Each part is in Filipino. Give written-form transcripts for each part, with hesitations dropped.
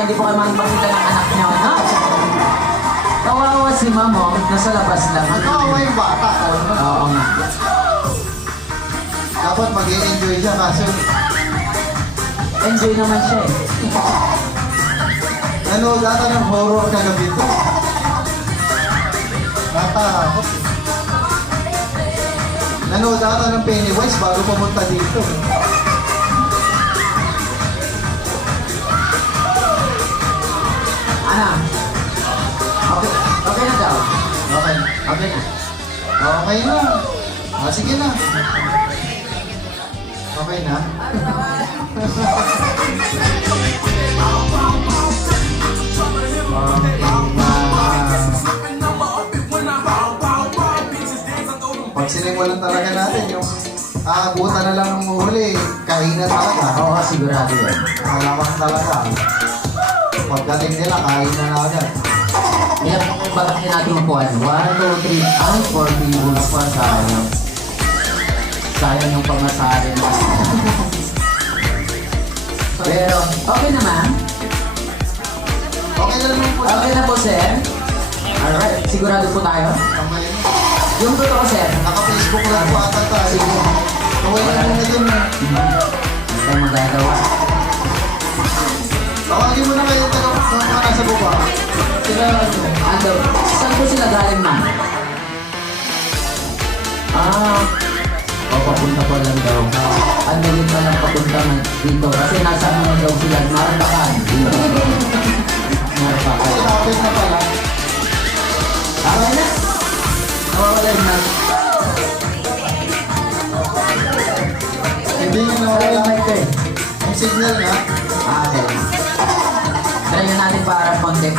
para hindi po kayo makipagkita ng anak niyo, no? Kawawa si Mamo, nasa labas lang. Kawawa yung bata. Oo nga. Dapat mag-i-enjoy siya kaso Enjoy naman siya eh. nanood ata ng horror kagabi ito. Natakot. Nanood ata ng Pennywise bago pumunta dito. Ano? Okay, okay na daw. Okay. Okay na. Okay na. Sige na. Okay na. Pag sinimulan talaga natin yung aabutan na lang ng huli, kainan talaga. Oo, sigurado yan. Malamang talaga. Pagdating nila, kain na agad. Kaya kung bakit natin upuan, 1, 2, 3, ang 4 tables pa, sayang. Sayang yung pamasahe mo. Pero, okay naman. Okay na naman po. Okay na po, sir. Alright, sigurado po tayo. Okay. Yung totoo, sir. Naka-Facebook lang po ata tayo. Sige. Okay na muna dun. Ano tayong magagawa? Tawagin mo na kayo mga nasa baba. Sila, ano, saan po sila galing, ma'am? Papunta pa lang daw. Ano yun pa lang papunta man dito? Kasi nasa ano daw sila, Maratakan. Maratakan. Ay, lapit na pala. Okay na? Nawawala na. Hindi nyo Wala nawala yung mic ko eh. ang signal na. Okay. Try na natin para konti.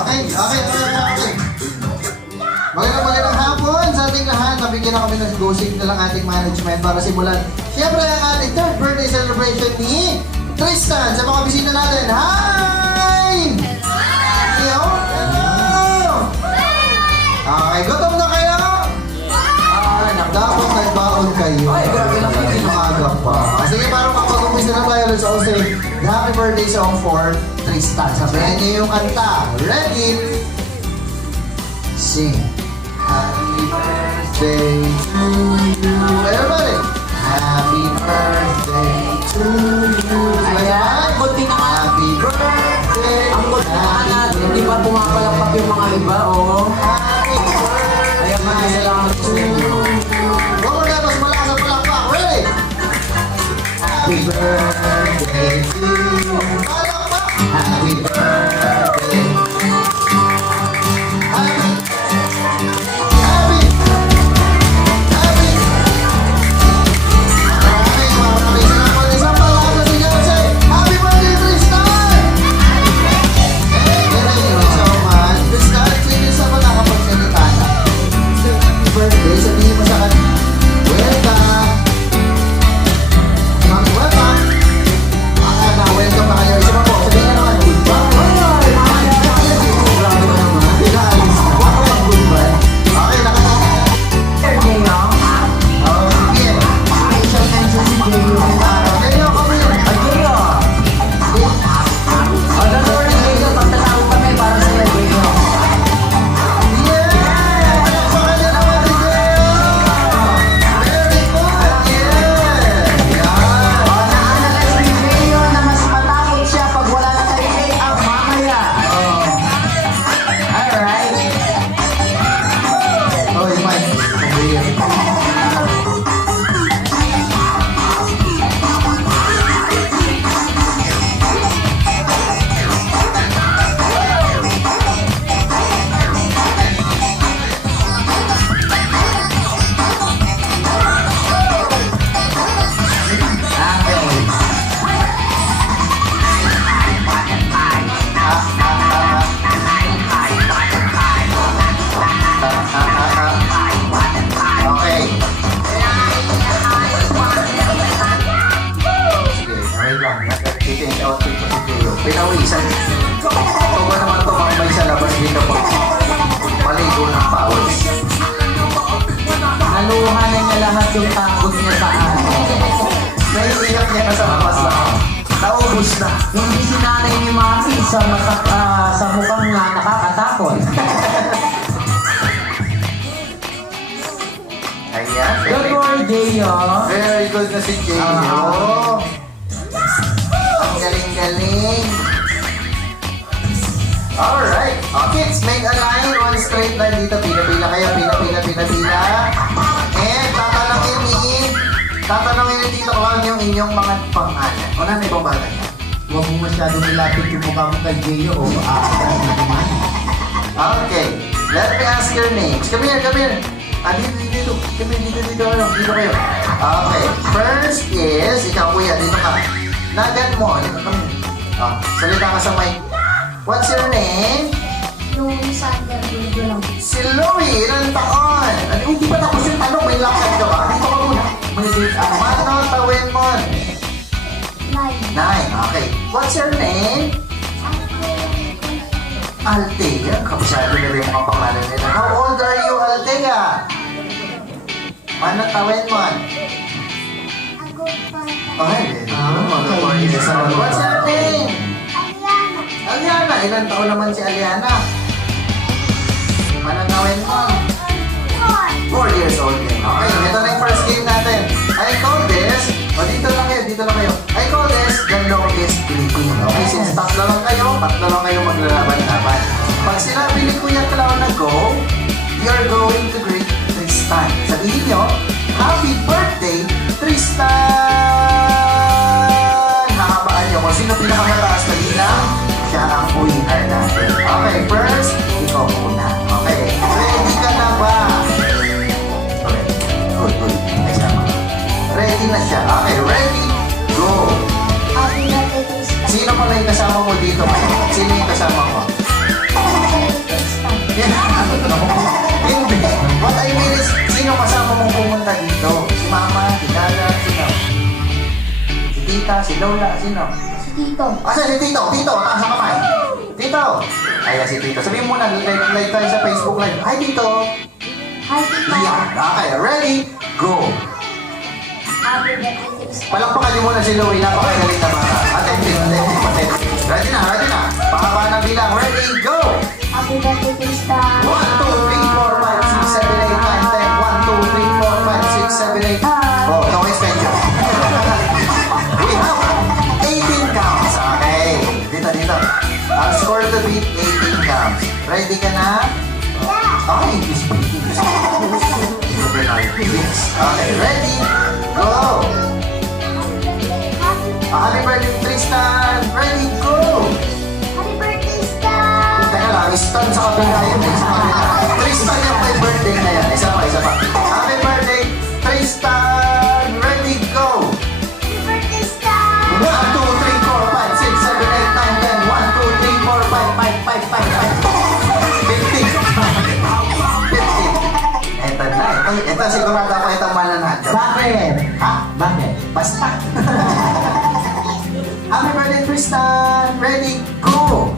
Okay. Magandang hapon sa ating lahat. Nabigyan na kami ng go-sing na lang ating management para simulan. Siyempre, ang ating third birthday celebration ni Tristan sa mga bisita natin. Hi! Hello! Okay, gutom na kayo? Dapat nagbaon kayo. Ay, grabe lang kayo. Pinakaga pa. Sige, parang kapag-umpisa na tayo. Let's all say, Happy Birthday song for Tristan. Sabihin niyo yung kanta. Ready? Sing. Happy birthday to you. Everybody. Happy birthday to you. Ayan, buti na nga. Happy birthday. Ang buti na nga natin, hindi pa pumapalakpak yung mga iba, oh. Happy birthday. Ayan, maraming salamat po sa inyo. Go for that, mas malakas ang palakpak. Ready? Happy birthday to you. Palakpak. Happy birthday. Happy. Happy. Happy. Maraming salamat. Isang palakpak sa inyo. Say, Happy birthday, Tristan! Thank you so much. Tristan, sige sa mga nakapagsalita na. Happy birthday, sabihin mo sa kanya. Welcome! Ma'am, welcome! Welcome na kayo. Isa pa po, sabihin nga naman, goodbye! Grabe ka naman. Pinaalis na. Ako ang goodbye. Okay, nakatawa. Birthday, no? Oh, sige. Special mention si Jayo. Kayo, kami. Ay, Jayo! O, don't worry, Jayo. Pagtatawag kami para sa'yo, Jayo. Yeah! Sa kanya naman si Gio! Very good! Yeah! Yan! O, naanalas ni Jayo na mas matakot siya pag wala na tayo make-up mamaya. Alright. Oh, yung mic. Weird. Okay. Okay. Sige, okay lang. Titin out dito si Gio. Pinawisan. Ito ba naman tumambay sa labas dito pag maligo ng pawis? Naluha na niya lahat yung takot niya sa akin. May Naiiyak niya na sa labas na. Naubos na. Hindi si nanay ni Mami sa mukhang nakakatakot. Ayan. Good morning, Jeyo. Very good na si Jay. Ang galing-galing. Alright. Okay, let's make a line. One straight line dito. Pila-pila kayo. Pila-pila. And tatanungin ni Tito Clown yung inyong mga pangalan. Una na ibang bata niya. Huwag mo masyadong ilapit yung mukha mo kay Jeyo o aakala na naman. Okay. Let me ask your names. Come here. Dito. Come here, dito kayo. Okay. First is, ikaw kuya, dito ka. Nagan mo. Salita ka sa mic. What's your name? Louie Sander Bulbulong. Si Louie, ilang taon? Hindi pa tapos yung tanong, may lakad ka ba? Dito ka muna. Mano, tawin mo. 9. 9. Okay. What's your name? Altea. Kabisado na rin yung mga pangalan nila. How old are you, Altea? Mano, tawin mo. Ako pa. Ay, what's your name? Aliana. Aliana. Ilang taon naman si Aliana? Mano, tawin mo. 4 years old din. Okay, ito na yung first game natin. I call this, dito lang kayo. I call this the longest greeting. Okay, since tatlo lang kayo maglalaban-laban. Pag sinabi ni Kuya Clown na go, you're going to greet Tristan. Sabihin nyo, happy birthday, Tristan! Nakabaan nyo kung sino pinakamataas na bilang, siya ang winner natin. Okay, first, ikaw muna. Okay, ready ka na ba? Good. Ay, sama. Ready na siya. Okay, ready, go. Happy birthday, Tristan. Sino pala yung kasama mo dito? Sino yung kasama mo? Tristan. Hindi. What I mean is, sino kasama mong pumunta dito? Si Mama, si Dada, sino? Si Tita, si Lola, sino? Si Tito. Asa si Tito? Tito, taas ang kamay. Tito. Ayan si Tito. Sabihin mo na, live tayo sa Facebook Live. Hi, Tito. Hi, Tito. Yan. Okay, ready, go. Happy birthday, Tristan. Palakpakan niyo muna si Louie. Napakagaling na bata. Attentive. Ready na. Pakaba ng bilang. Ready, go. Happy birthday, Tristan. 1, 2, 3, 4, 5, 6, 7, 8, 9, 10. 1, 2, 3, 4, 5, 6, 7, 8. Oh, no extension. We have 18 counts. Okay. Dito. Ang score to beat 18 counts. Ready ka na? Yeah. Okay, English speaking. Okay, ready? Go! Happy birthday, Tristan! Ready, go! Happy birthday, Tristan. Teka lang, Tristan sa kabila yun. Tristan yung may birthday na yan. Isa pa. Happy birthday, Tristan! Ready, go! Happy birthday, Tristan. 1, 2, 3, 4, 5, 6, 7, 8, 9, 10. 1, 2, 3, 4, 5, 5, 5, 5. 50. Eto na. Ito sigurado ako itong mananalo. Bakit? Ha? Bakit? Basta. Happy birthday, Tristan! Ready, go!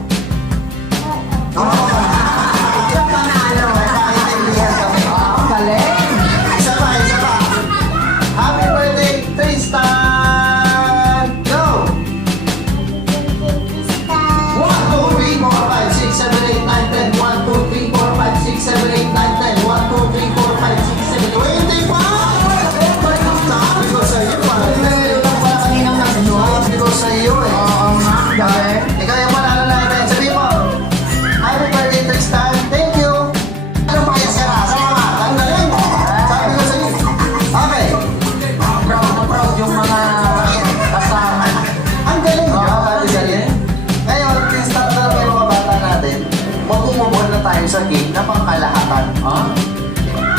Isa pa na ano? Nakaintindihan kami. Ang galing! Isa pa. Happy birthday, Tristan! Go! Happy birthday, Tristan. 1, 2, 3, 4, 5, 6, 7, 8, 9, 10. 1, 2, 3, 4, 5, 6, 7, 8, 9, 10. 1, 2, 3, 4, 5, 6, 7, 25! Sabi ko sa'yo, Kaninang nagsuot. sabi ko sa'yo eh. Oo nga, ang galing. Ikaw yung manalo natin. Sabihin mo, happy birthday, Tristan. Thank you. Ano pa yung sira? Salamat. Ang galing. Sabi ko sa'yo. Okay. Proud yung mga kasama. Ang galing. Oo, Ang galing. Ngayon, start na lang yung mga bata natin. Mag-umubon na tayo sa game na pangkalahatan. Oh?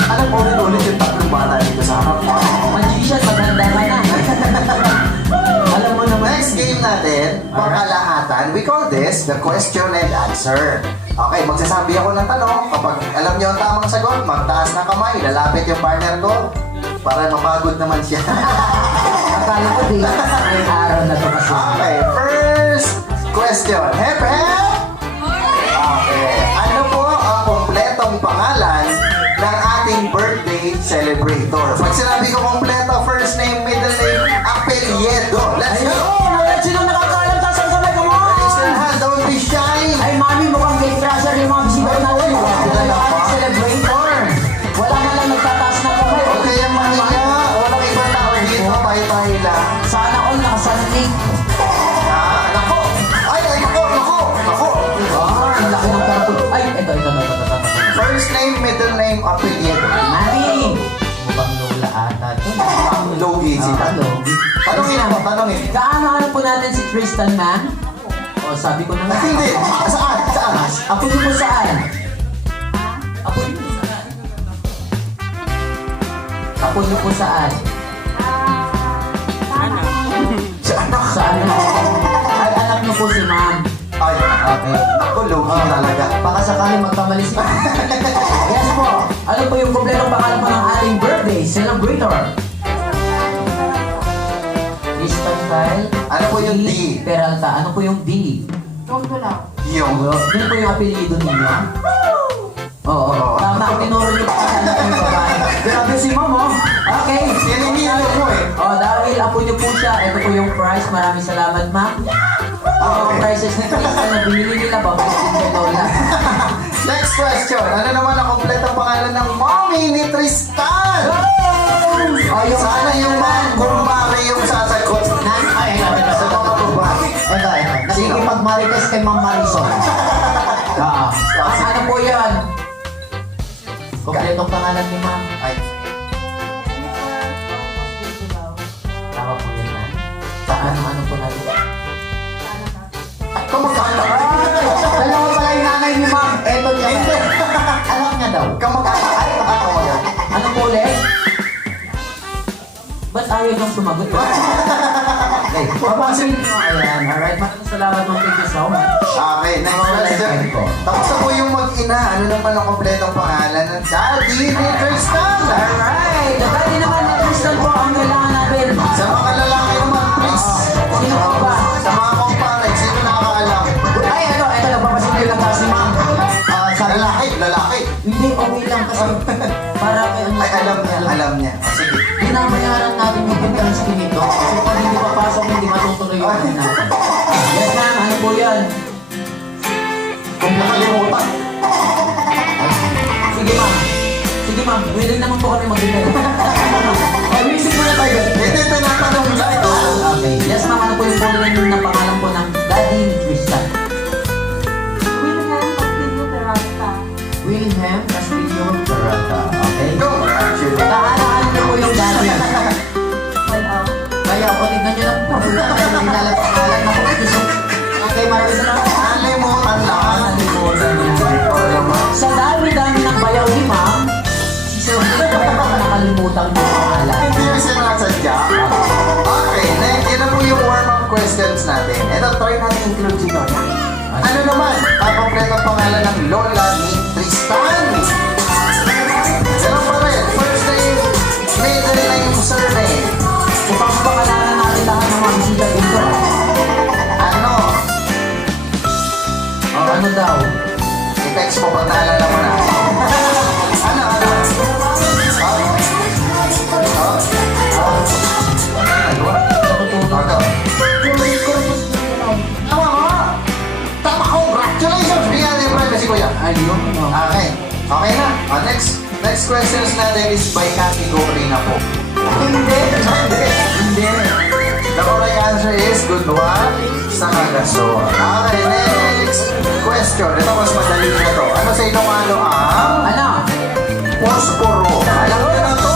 Alam mo, ulit yung tatlong bata dito sa harap. Magician, maganda ka na. Alam mo naman. Next game natin, pangkalahatan. We call this the question and answer. Okay, magsasabi ako ng tanong. Kapag alam niyo ang tamang sagot, magtaas ng kamay. Lalapit yung partner ko para mapagod naman siya. Akala ko di. Ngayong araw na to kasi. Okay, first question. Hep, hep! Okay, ano po ang kompletong pangalan ng ating birthday celebrator? Pag sinabi ko kompleto, first name, middle name, apelye. apelyido? Mami! Mukhang lola ata ito. Logi sila. Logi. Tanungin ako, tanungin. Kaano po natin si Tristan, ma'am? O, sabi ko na nga. Hindi. Saan? Saan? Apo niyo po saan? Apo niyo po saan? Apo niyo po saan? Sa anak. Saan na? Ay, anak niyo po si ma'am. Ay, Okay. ako Logi talaga. Baka sakali magkamali si ma'am. Yes po. Ano po yung kompletong pangalan po ng ating birthday celebrator? Tristan Kyle. Ano po yung D? Peralta. Ano po yung D? Yung. Yun po yung apelido ninyo? Oo. Oo. Tama, tinuro niyo pa sa anak yung babae. Grabe si ma'am, oh. Okay. Yan yung hilo mo eh. Oh, dahil apo niyo po siya, ito po yung prize. Maraming salamat, ma'am. Ang prizes ni Tristan na binili nila, babalik din kay Lola. Next question. Ano naman ang kompletong pangalan ng mommy ni Tristan? Oh, yung Sana yung mga kumbari yung sasagot. Ay, Sa mga babae. Ito. Nakikipag-marites kay Ma'am Marisol. Oo. Ano po yan? Kompletong pangalan ni Ma'am. Ay, Tama po yun, ma'am. Ano po natin? ay, kamag-anak. Dalawa pala yung nanay ni Ma'am. Eto niya. Hindi. Alam niya daw. Kamag-anak. Ay, kamag-anak. Ano po ulit? Ba't ayaw niyong sumagot? Okay. Papasin niyo. Ayan. Alright. Maraming salamat, ma'am. Thank you so much. Okay, next question. Tapos na po yung mag-ina. Ano naman ang kompletong pangalan ng daddy ni Tristan? Alright. The daddy naman ni Tristan po ang kailangan natin. Sa mga lalaki naman, please. Sino po ba? Sa mga kumpare, sino nakakaalam? Ay, ito. Nagpapasimple lang kasi, ma'am. Lalaki. Hindi, okay lang kasi para kay ano. Ay, alam niya. Sige. Binabayaran natin yung entrance fee nito kasi pag hindi papasok, hindi matutuloy yung ano natin. Yes, ma'am. Ano po yan? Kung nakalimutan. Sige, ma'am. Sige, ma'am. Willing naman po kami mag-deliver. Ay, wisip mo na tayo. Hindi, tinatanong na ito. Okay. Yes, ma'am. Ano po yung full name na pangalan po ng Daddy ni Tristan? Wilhelm Castillo Peralta. Okay? Go. Actually. Kaano-ano niyo po yung daddy? Kaya ako, tignan niyo lang po. Wala ka na hinalang pangalan na po. Okay, maraming salamat. Nalimutan lang. Nalimutan niya. Sa dami-dami ng bayaw ni ma'am, si Sir Nick ay nakalimutan mo ang pangalan. Hindi yung sinasadya. Okay, next. Yan na po yung warm-up questions natin. Ito, try natin include si Lola. Ano naman ang kompletong pangalan ng Lola ni Tristan? Ganun pa rin. First name, middle name, surname. Mukhang pangalanan natin lahat ng mga bisita dito. Ano? O, ano daw? I-text mo pag naalala mo na. Ano? Tama, congratulations! Bigyan yung privacy ko yan. Ayun. Okay. Okay na. Next questions natin is by category na po. Hindi. Hindi. The correct answer is good one sa Nagasol. Okay, next question. Ito mas madali na to. Ano sa Ilocano ang Ano? posporo? Alam ko na to.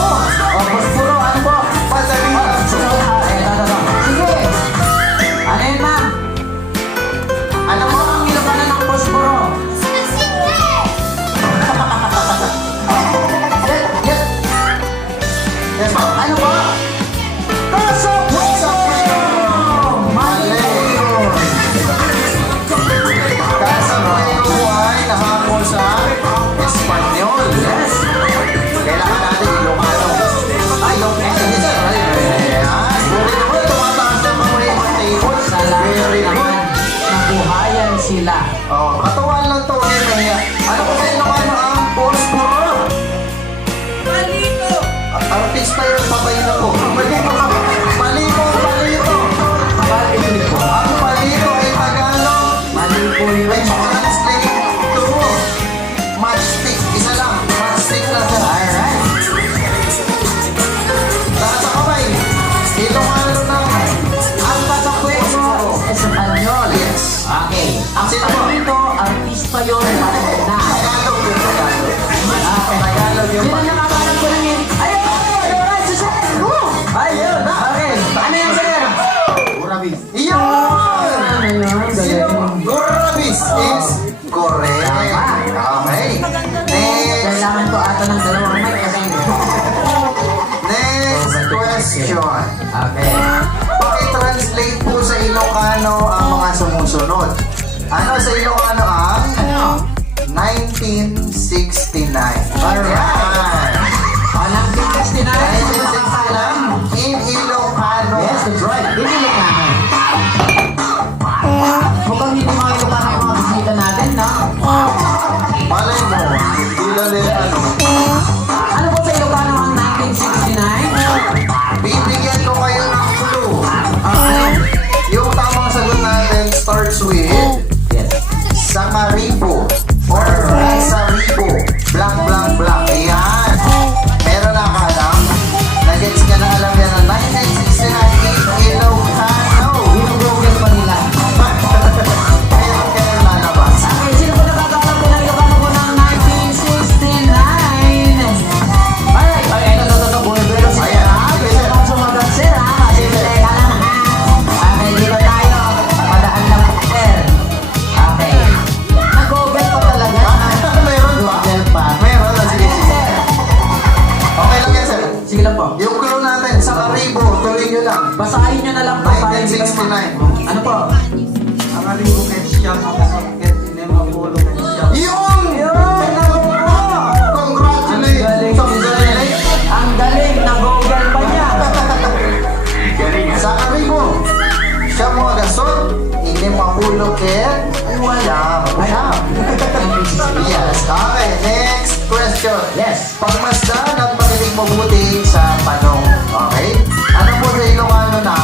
O, Posporo, ano po? Madali na. Sige. Ano yun, ma'am? Ano po ang Ilocano ng Posporo? Yes, ma'am. Ano po? Kaso Sa Mali. Kasi po ay nahako sa Espanyol. Yes. Iyon! Sino? Grabis is correct. Okay. Next. Kailangan ko ata ng dalawang mic kasi. Next question. Okay. Paki-translate po sa Ilocano ang mga sumusunod. Ano sa Ilocano ang? Ano? 1969. Alright. Alam 69. 1969 in Ilocano. Yes, that's right. Hindi Ilocano. Mukhang hindi mga Ilocano yung mga bisita natin, no? Malay mo, hindi lang din ano. Ano po sa Ilocano ang 1969? Bibigyan ko kayo ng clue. Ano? Yung tamang sagot natin starts with Yes. Samaribo or Risaribo. Blank, blank, blank. Ayan. Meron na ka alam? Nagets ka na alam yan ng 1969 in Ilocano. Ginugugol pa nila. Meron kayo lalabas. Okay, sino po nakakaalam po ng Ilocano po ng 1969? Alright, okay, ito, buhay-buhay si Ayan. Gusto kong sumagot sir, ha? Kasi teka lang, ha? Okay, dito tayo. Padaan lang po, sir. Okay. Nag-google pa talaga. Meron ba? Google pa. Meron na. Sige, sige. Sir. Okay lang yan, sir. Sige lang po. Yung clue natin, Samaribo, tuloy nyo lang. Basahin nyo na lang po. para hindi kayo 1969. Ano po? Ang aling bukit siya, makasakit, inemapulo ka siya. Yun! Congratulations! Ang galing, nag-google pa niya. Sa karibo, siya mga gasol, hindi mapulo ke wala. Wala. Yes. Okay, next question. Yes. Pagmasdan at makinig mabuti sa tanong. Okay? Ano po sa Ilocano na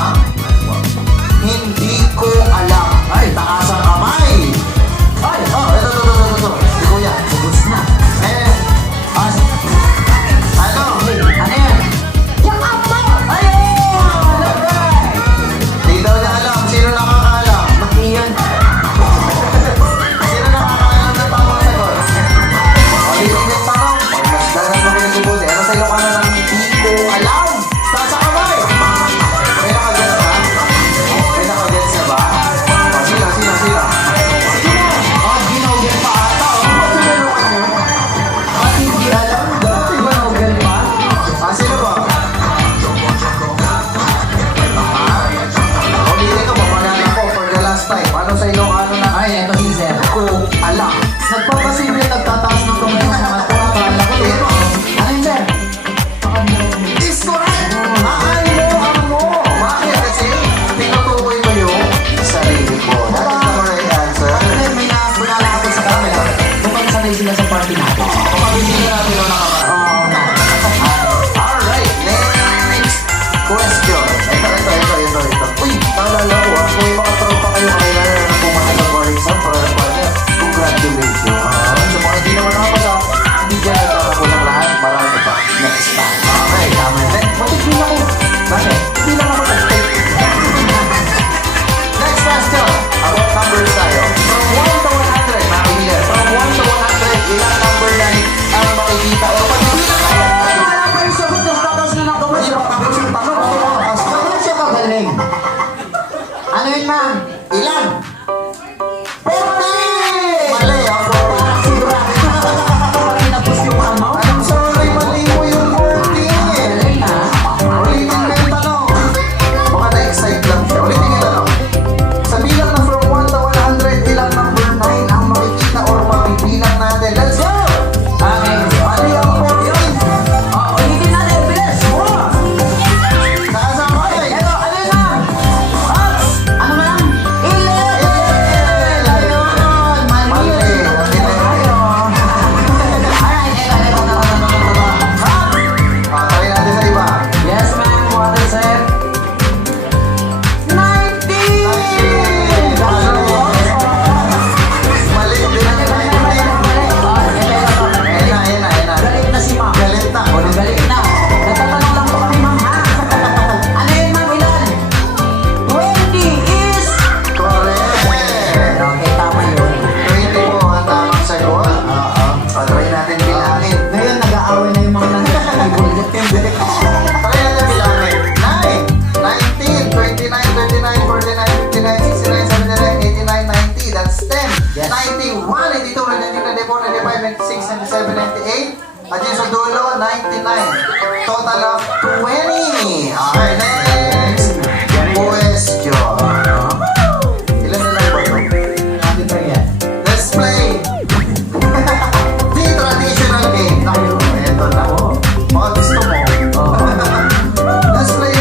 hindi ko alam? Ay, taas ang kamay. Ay, oh, ito. Si Kuya. Ubus na. Eh, as, ano? Ano yan? Yung apo! Ayun! Alright! Di daw niya alam. Sino nakakaalam? Makiyan. Sino nakakaalam ng tamang sagot? Ulitin yung tanong. Pagmasdan at makinig mabuti. Ano sa Ilocano na hindi ko alam? Taas ang kamay. May nakagets na? May nakagets na ba? O, sino? Sino? Oh, ginugol pa ata. Oh, tinulungan niyo. At hindi alam. Ginugol pa. Sino ba? Ulitin ko, mamanala ko for the last time. Ano sa Ilocano na Ay, eto si Sir. ko alam? Nagpapasimple, nagtataas ng kamay ng mga ito. Akala ko dito. Ano yun, Sir? Is correct! Ang mo! Bakit? Kasi tinutukoy mo yung sarili ko. That is the correct answer. Sir, may nakapulala ako sa camera. Mukhang sanay sila sa party natin. Kapag hindi na natin ang nakakarap. Oo na. Alright, next question. Ito. Uy, naalala ko ah. Kung may mga tropa kayo kakilala na pumunta sa Barisan para partner, congratulations. Sa mga hindi naman nakapasa, hindi dyan nagkakapo ng lahat. Marami pa. Next time. Okay, tama na. Matigil ako. Bakit? Hindi lang ako nag-take. Next question. About numbers tayo. From 1 to 100, makikita. From 1 to 100, ilang number line ang makikita o makikita kayo? Wala pa yung sagot. Nagtataas na ng kamay. Hindi pa tapos yung tanong. Bakit siya magaling? Ano yun, ma'am? Ilan? 40! Mali ako. Parang sigurado. Tinapos yung ano? I'm sorry, mali mo yung 40. Galing na. Ulitin ko yung tanong. Baka na-excite lang siya. Ulitin ko yung tanong. Sa bilang na from 1 to 100, ilang number 9 ang makikita or mapipilang natin? Let's go! Okay. Mali ang 40. Oh, ulitin natin. Bilis. Wow. Taas ang kamay. Eto, ano yun, ma'am? Ops! Ano, ma'am? 11! 49, 59, 69, 79, 80, 90. That's 10. Yes. 91, 92, 93, 94, 95, 96, 97, 98. At yun sa dulo, 99. Total of 20. Okay, next. Question. Ilan na lang ba ito? Natin pa yan. Let's play the traditional game. Naku, eto na. Baka gusto mo. Let's play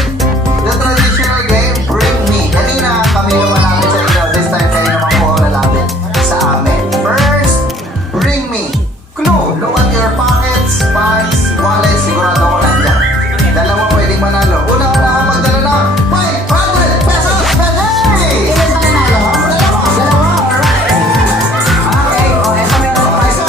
the traditional game, Bring Me. Kanina kami lumalapit sa inyo. This time kayo naman po lalapit sa amin. First, Bring Me. Clue, look at your pockets, bags, wallet. Sigurado ko nandyan. Dalawa pwedeng manalo. Una ang magdala ng 500 pesos. Hey! Ilan pa nanalo? Dalawa. Alright. Okay, o, eto meron pa isa.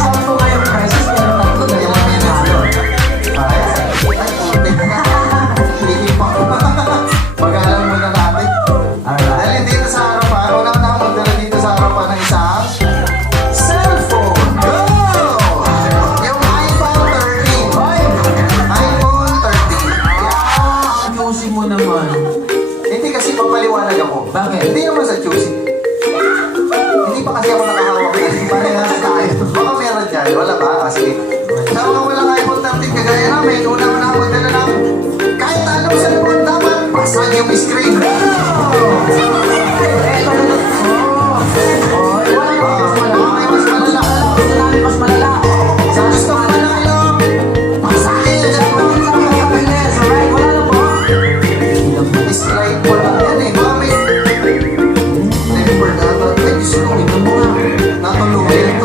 Saan po kayong prices? Pero tatlo, dalawa na nanalo. Magalang muna natin. Alright. Dahil dito sa harapan, unang magdala dito sa harapan ng isang cellphone. Go! Yung iPhone 13. iPhone 13. Ang juicy mo naman. Hindi kasi papaliwanag ako. Bakit? Hindi naman sa choosy. Hindi pa kasi ako nakahawak. Parehas tayo. Baka meron dyan. Wala ba? Sige. Sa mga walang iPhone 13 kagaya namin, unang magdala ng kahit anong cellphone dapat basag yung screen. Eto na. Oh, wala na. Mas malala. Okay, mas malala. Gusto namin mas malala. Sa gusto ko na kayo, basahin yung cellphone. Yes, alright. Wala na po. Slide po lang yan eh. Baka may temper data. Ay, gusto ko. Ito mo nga. Natulungin.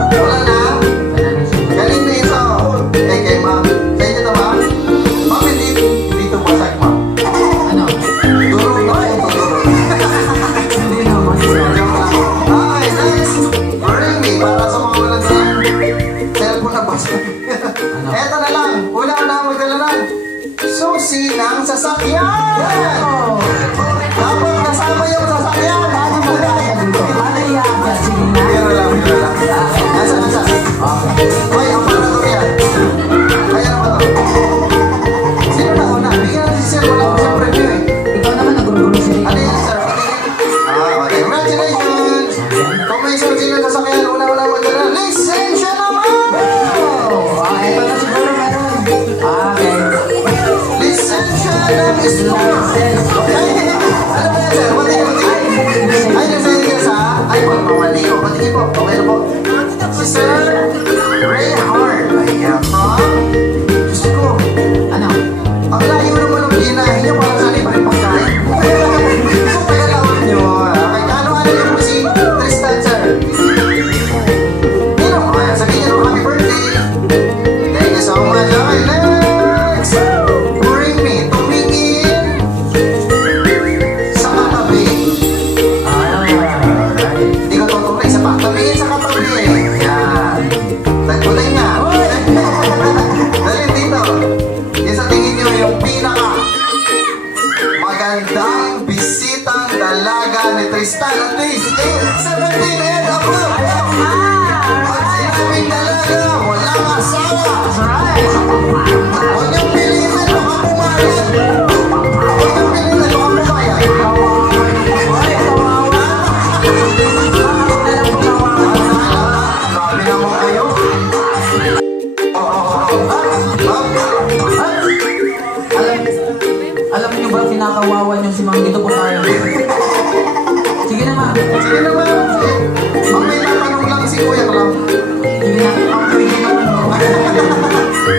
Wala na. Galing na ito. Kay ma'am. Sa inyo to ma'am? Ma'am, hindi dito basag ma'am. Ano? Durog na po. Durog. Hindi naman. Okay, next. Bring Me. Para sa mga walang cellphone na basag. Eto na lang. Una magdala lang. Susi ng sasakyan! Dapat kasama yung sasakyan! Paano mo kaya dito? Paano iyakas? Sige na. Biro lang. Nasa? Hoy, ang parator yan. Kaya naman to. Sino na una? Bigyan natin si Sir. Wala ko siyang preview eh. Ikaw naman nagulgulo si Ano yan, Sir? Okay. Congratulations! Kung may susi ng sasakyan, una magdala. Lisensya naman! Eto na siguro meron. Okay. Lisensya ng store! Ano ba yan, Sir? Patingin. Ay, lisensya sa iPhone. Mamali ko. Patingin po. Okay na po. Si Sir Ray Hart. Ayan po. Diyos ko. Ano? Ang layo naman ang binahin niyo para sa libreng pagkain. So, pagkalawin niyo. Kay kano-ano niyo po si Tristan, Sir? Yun o. Ayan, sabihin niyo, happy birthday. Thank you so much. Okay, next. Bring Me. Tumingin sa katabi. Alright. Hindi ko tutuloy. Isa pa. Tumingin sa katabi. Yan. Nagkulay nga. Dali dito. Yung sa tingin nyo, yung pinaka magandang bisitang dalaga ni Tristan. At least, 17 and above. At sinabing dalaga, walang asawa. Huwag niyong pilitin, baka pumayag. Huwag niyong pilitin, baka pumayag. Ay, kawawa. Grabe naman kayo. Alam niyo ba, kinakawawa niyo si Mang dito po tayo. Sige na, Ma. Sige naman. Ang may tatanong lang si Kuya Clam. Sige na. Ang pwede naman mo.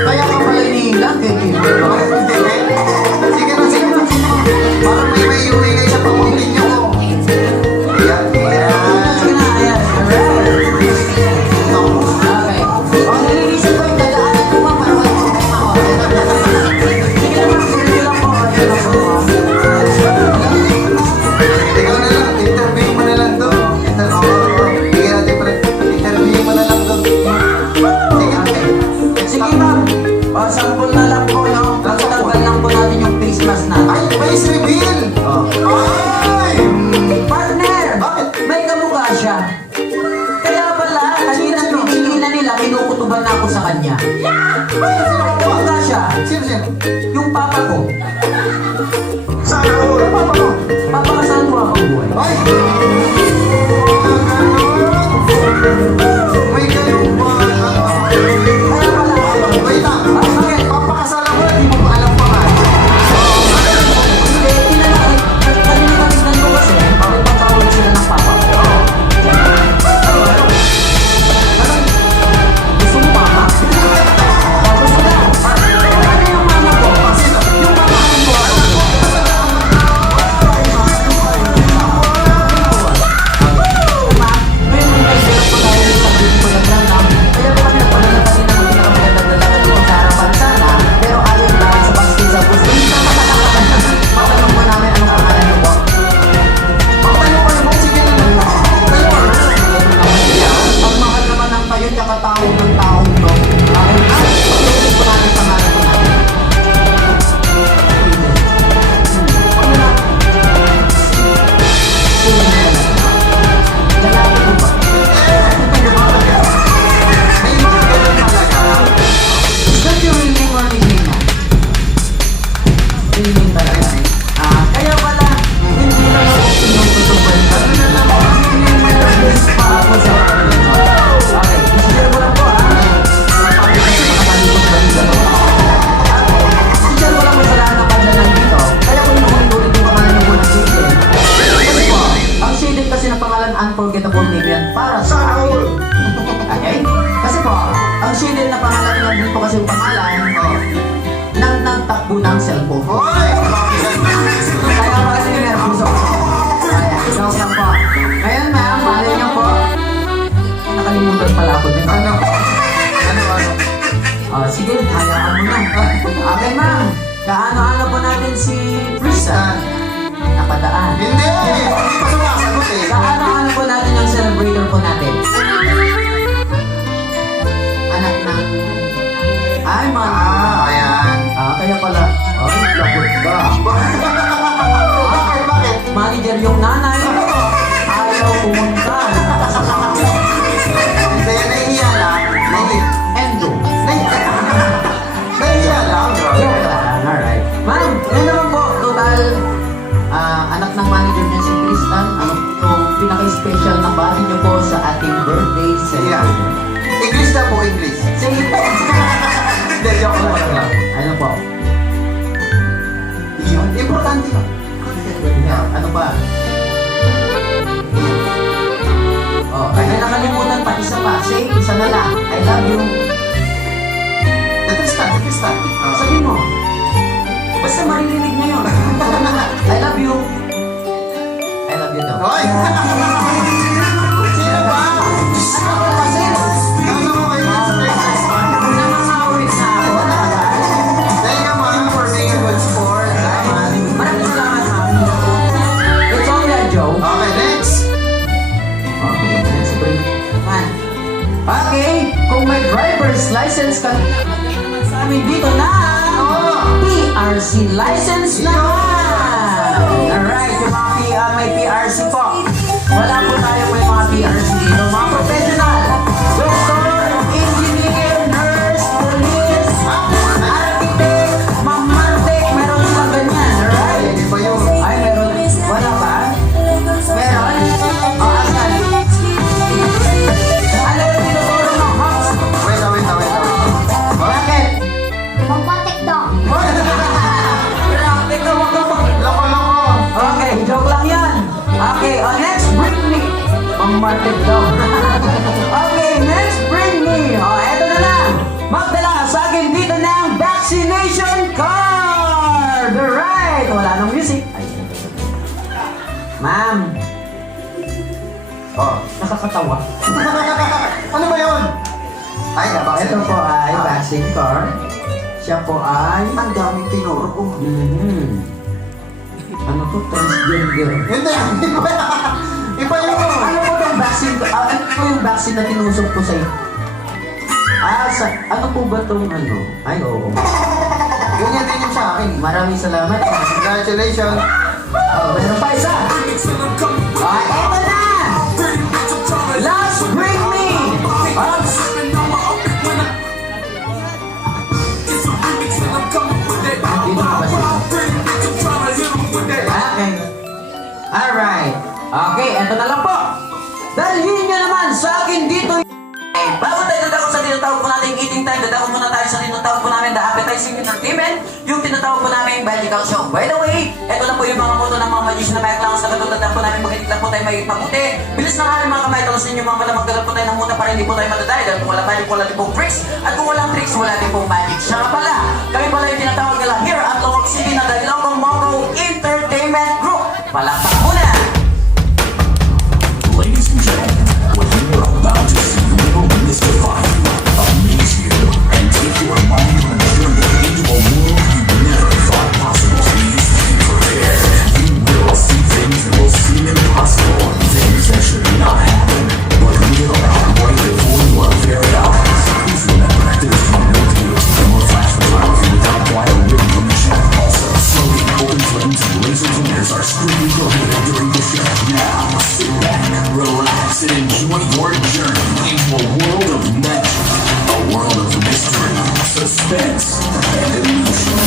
Kaya ka pala iniilang kay Kim. Sige na. Parang may iuwi kayo sa pamangkin niyo ko. Ayan. Sige na, ayan. Alright. Okay. O, nalilisip ko yung dadaanan ko, Ma, para wala akong tema ko. Sige na, Ma. Sige lang po. Sige lang po. Ikaw na lang. Interview mo na lang doon. Bigyan natin pre. Interview mo na lang doon. Sige. Sige, Ma. Oh. Ay! Partner! Bakit? May kamukha siya. Kaya pala, kanina tinginan nila, kinukutuban na ako sa kanya. Kamukha siya. Sino? Yung papa ko. Sana all. Papa mo. Papakasal ko ako buhay. Ay! May ganun ba? Kaya pala, Wait lang. bakit? Papakasalan ko, hindi mo pa alam pa nga. Hindi, kinalaki. Kanina ko kasi, nagpapawag sila ng papa ko. Gusto mo mama? Gusto na. Ano yung mama ko? Yung mama ko. May mga ganun talaga. Is that your real name or nickname na? Real name talaga. Kaya pala, hindi lang ako pinututuban ka. Pa ako sa okay, i-share ko lang po Kasi nakakalikot ba yung dalawa? I-share ko lang po sa lahat ng kanya nandito. Kaya ko inuulit yung pangalan ng buong Shaden. Kasi po, ang Shaden kasi ng pangalan unforgettable name yan para sa akin. Okay? Kasi po, ang Shaden na pangalan niya dito kasi yung pangalan ng nagtakbo ng cellphone. Hoy! Kaya pala sige nervous ako. Joke lang po. Ngayon ma'am, malay niyo po. Nakalimutan pala ako din. Ano? Sige, hayaan mo na. Okay ma'am, kaano-ano po natin si Tristan? Napadaan. Hindi! Hindi pa sumasagot eh. Kaano-ano po natin yung celebrator po natin? Anak ng... Ay, ma'am. Ayan. Kaya pala. Ay, lakot ka. Bakit? Manager yung nanay. Ayaw pumunta. Hindi, nahihiya lang. Endo. Nahihiya lang, bro. Joke lang. Alright. Ma'am, yun naman po. Total, anak ng manager niya si Tristan. Ano yung pinaka-special na bati niyo po sa ating birthday celebration? English na po, English. Sige po. Hindi, joke lang. Ano po? Yun, importante ka. Ano pa? Ay, nakalimutan pa. Isa pa. Say, isa na lang. I love you. Tristan. Sabihin mo. Basta maririnig niya yun. I love you. I love you daw. Hoy! Sino ba? Ano ba kasi? Ano mo kayo sa Tristan? Namangawit na ako. Thank you, ma'am, for being a good sport. Maraming salamat, ma'am. It's only a joke. Okay, next. Okay, let's bring man. Okay, kung may driver's license ka, naman sa amin dito na PRC license na. Alright, yung mga may PRC po. Wala po tayo may mga PRC dito. Mga professional. Doktor, engineer, nurse, police, architect, mamantek, meron silang ganyan. Alright? Hindi pa yun. Ay, meron. Wala ba? Meron? Asan? Ano yung tinuturo mo, Hops? Wait. Bakit? Magpatek daw. Grabe ka, wag ka pa. Loko. Okay, joke lang yan. Okay, next, bring me. Pang-market daw. Okay, next, bring me. Eto na lang. Magdala sa akin dito ng vaccination card. Alright, wala nang music. Ay, ma'am, Oh. nakakatawa. Ano ba yun? Ay, Ito po ay vaccine card. Siya po ay... Ang daming tinuro ko. Ano to? Transgender. Hindi ba? Iba yun. Ano po yung vaccine? Ano po yung vaccine na tinusok ko sa'yo? Ano po ba itong ano? Ay, oo. Ganyan din yung sa akin. Maraming salamat. Congratulations. Oh, meron pa isa. Ah, eto na! Last Bring Me! Ops! Dito ba siya? Okay. Alright. Okay, eto na lang po. Dalhin nyo naman sa akin dito. Bago tayo dadako sa tinatawag po natin eating time, dadako muna tayo sa tinatawag po namin The Appetizing Entertainment, yung tinatawag po namin Magical Show. By the way, eto na po yung mga moto ng mga magician na may clowns na katulad lang po namin, maginig lang po tayo may mabuti. Bilis na nga mga kamay, talos ninyo mga pala magdagal po tayo ng muta para hindi po tayo madadali. Dahil kung wala magic, wala din pong tricks. At kung walang tricks, wala din pong magic. Siya nga pala, kami pala yung tinatawag nila here at Lowag City na The Ilocos Moco Entertainment Group. Palakpak muna! Ladies and gentlemen, what you are about to see will mystify you, amaze you, and take your mind on a journey into a world you never thought possible. Please be prepared. You will see things that will seem impossible, things that should not happen, but will happen right before your very eyes. Please remember, there's no tools nor flash photography without prior written permission. Also, slowly open flames and laser flares are strictly prohibited during the show. Now, sit back, relax, and enjoy your journey into a world of magic, a world of mystery, suspense, and illusion.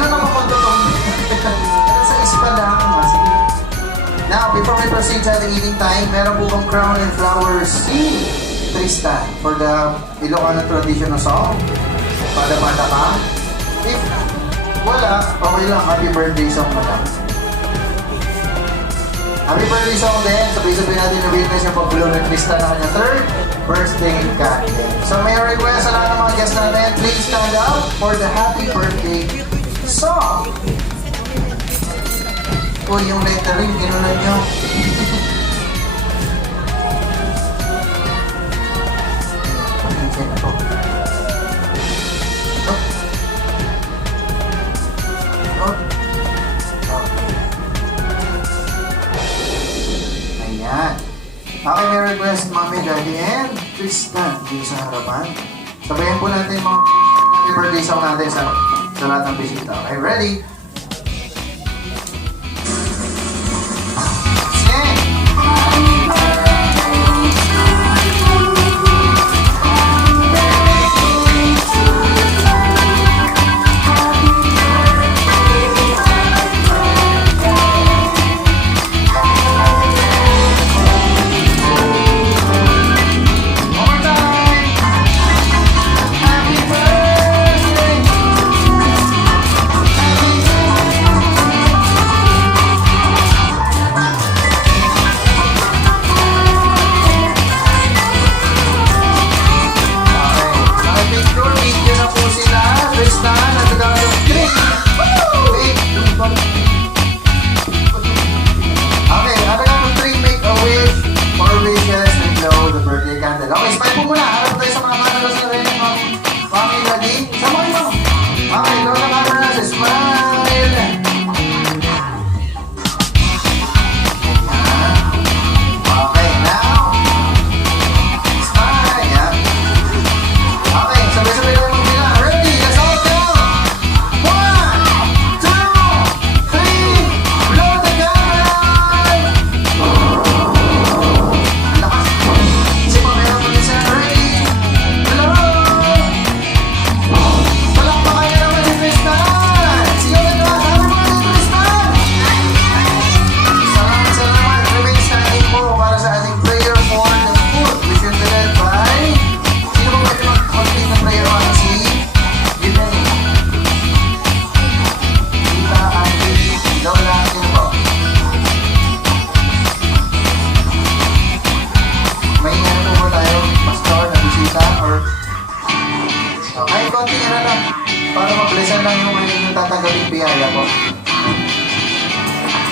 Ano naman kung totoo? Nasa ispa lang. Sige. Now, before we proceed sa ating eating time, meron po bang crown and flowers si Tristan for the Ilocano traditional song? Pada-pada ka? If wala, okay lang. Happy birthday song na lang. Happy birthday song din. Sabay-sabay natin na-witness yung pag-blow ng Tristan na kanyang third birthday candle. So may request sa lahat ng mga guests natin, please stand up for the happy birthday song. Uy, yung lettering, ginunan nyo. Pasensya na po. Ayan. Okay, may request, Mami, Daddy, and Tristan dito sa harapan. Sabayan po natin yung mga happy birthday song natin sa lahat ng bisita. Okay, ready?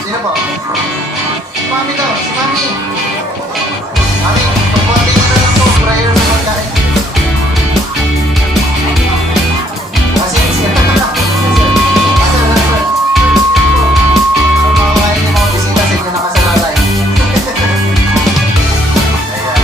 Sino po? Si Mami daw, si Mami. Mami, pagpunti na lang po, prayer sa pagkain. Kasi, siya na lang. Ang makakain yung mga bisita sa inyo nakasalalay. Ayan.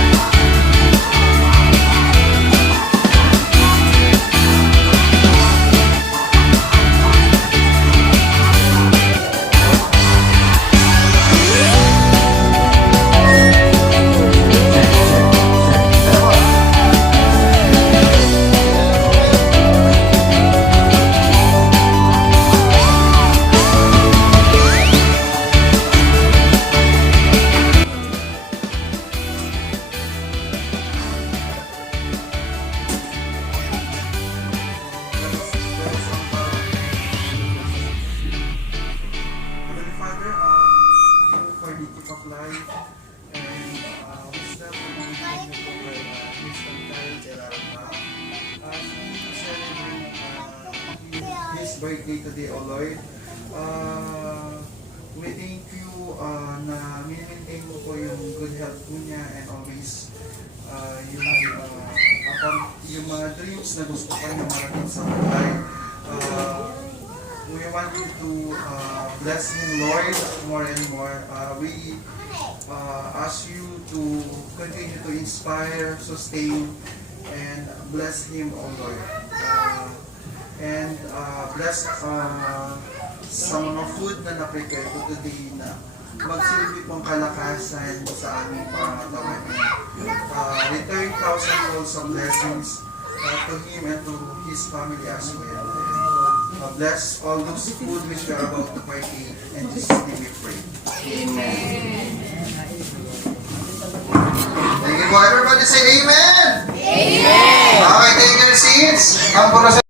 Heavenly Father, for the gift of life and wisdom and wisdom child Gerarda. As we celebrate his birthday today, O Lord, we thank you na minimaintain mo po yung good health po niya and always yung mga dreams na gusto pa niya marating sa buhay. We want you to bless him, Lord, more and more. We ask you to continue to inspire, sustain, and bless him, O Lord. And bless sa mga food na na-prepare ko today na magsilbi pong kalakasan sa aming pangatawan. Return thousand folds of blessings to him and to his family as well. bless all those food which we are about to partake. And Jesus' name we pray. Thank you po. Everybody say amen! Amen! Okay, take your seats. Ang puro